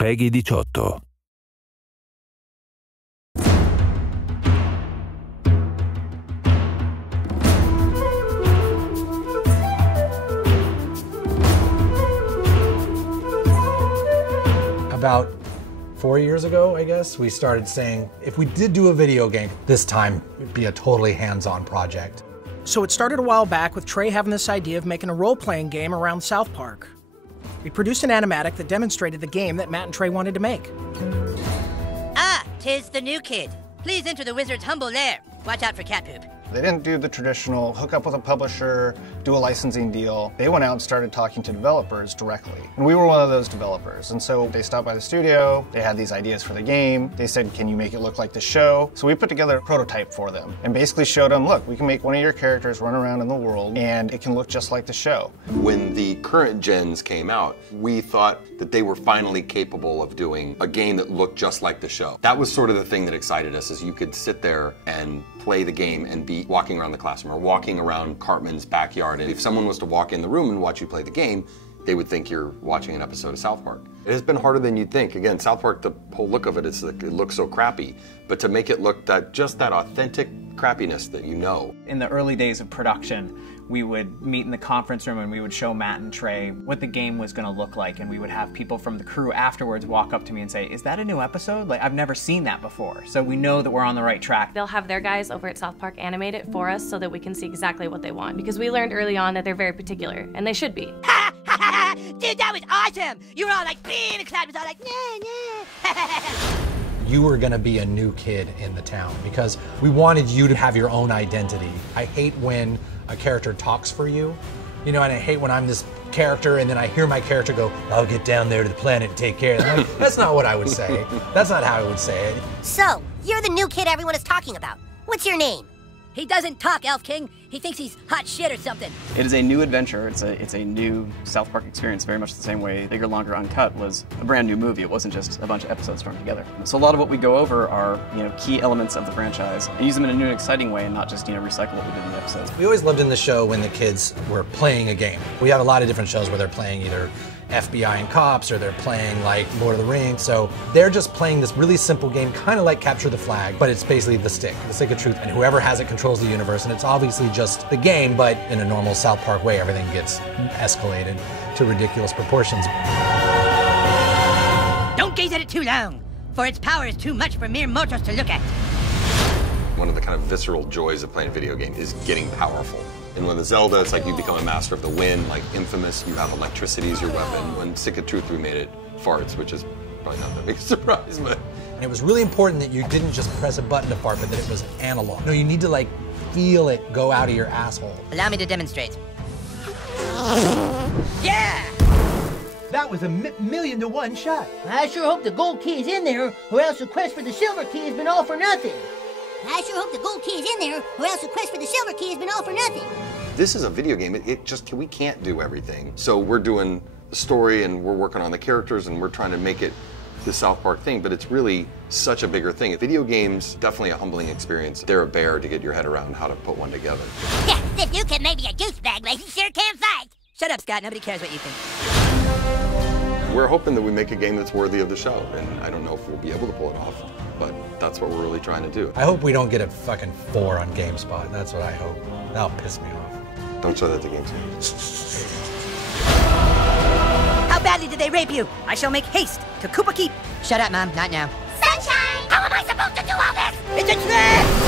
PEGI 18. About 4 years ago, I guess, we started saying, if we did do a video game, this time it'd be a totally hands-on project. So it started a while back with Trey having this idea of making a role-playing game around South Park. We produced an animatic that demonstrated the game that Matt and Trey wanted to make. Ah, 'tis the new kid. Please enter the wizard's humble lair. Watch out for cat poop. They didn't do the traditional hook up with a publisher, do a licensing deal. They went out and started talking to developers directly. And we were one of those developers. And so they stopped by the studio, they had these ideas for the game. They said, can you make it look like the show? So we put together a prototype for them and basically showed them, look, we can make one of your characters run around in the world and it can look just like the show. When the current gens came out, we thought that they were finally capable of doing a game that looked just like the show. That was sort of the thing that excited us, is you could sit there and play the game and be walking around the classroom or walking around Cartman's backyard. And if someone was to walk in the room and watch you play the game, they would think you're watching an episode of South Park. It has been harder than you'd think. Again, South Park, the whole look of it is like, it looks so crappy, but to make it look just that authentic crappiness that you know. In the early days of production, we would meet in the conference room and we would show Matt and Trey what the game was going to look like, and we would have people from the crew afterwards walk up to me and say, is that a new episode? Like, I've never seen that before. So we know that we're on the right track. They'll have their guys over at South Park animate it for us so that we can see exactly what they want, because we learned early on that they're very particular, and they should be. Ha ha ha! Dude, that was awesome! You were all like, and the crowd was all like, nah, nah. You were gonna be a new kid in the town because we wanted you to have your own identity. I hate when a character talks for you, you know, and I hate when I'm this character and then I hear my character go, I'll get down there to the planet and take care of them. That's not what I would say. That's not how I would say it. So, you're the new kid everyone is talking about. What's your name? He doesn't talk, Elf King. He thinks he's hot shit or something. It is a new adventure. It's a new South Park experience, very much the same way Bigger, Longer, Uncut was a brand new movie. It wasn't just a bunch of episodes thrown together. So a lot of what we go over are, key elements of the franchise and use them in a new and exciting way and not just, recycle what we did in the episodes. We always lived in the show when the kids were playing a game. We have a lot of different shows where they're playing either FBI and cops, or they're playing like Lord of the Rings. So they're just playing this really simple game, kind of like Capture the Flag, but it's basically the stick of truth. And whoever has it controls the universe. And it's obviously just the game, but in a normal South Park way, everything gets escalated to ridiculous proportions. Don't gaze at it too long, for its power is too much for mere mortals to look at. One of the kind of visceral joys of playing a video game is getting powerful. And when the Zelda, it's like you become a master of the wind, like Infamous, you have electricity as your weapon. When Stick of Truth, we made it farts, which is probably not that big a surprise, but. And it was really important that you didn't just press a button to fart, but that it was analog. No, you need to like feel it go out of your asshole. Allow me to demonstrate. Yeah! That was a million to one shot. I sure hope the gold key is in there, or else the quest for the silver key has been all for nothing. I sure hope the gold key is in there, or else the quest for the silver key has been all for nothing. This is a video game. We can't do everything. So we're doing the story and we're working on the characters and we're trying to make it the South Park thing, but it's really such a bigger thing. Video games, definitely a humbling experience. They're a bear to get your head around how to put one together. Yeah, this new kid may be a douchebag, but he sure can fight. Shut up, Scott. Nobody cares what you think. We're hoping that we make a game that's worthy of the show, and I don't know if we'll be able to pull it off, but that's what we're really trying to do. I hope we don't get a fucking 4 on GameSpot. That's what I hope. That'll piss me off. Don't show that to GameSpot. How badly did they rape you? I shall make haste to Koopa Keep. Shut up, Mom. Not now. Sunshine! How am I supposed to do all this? It's a trick!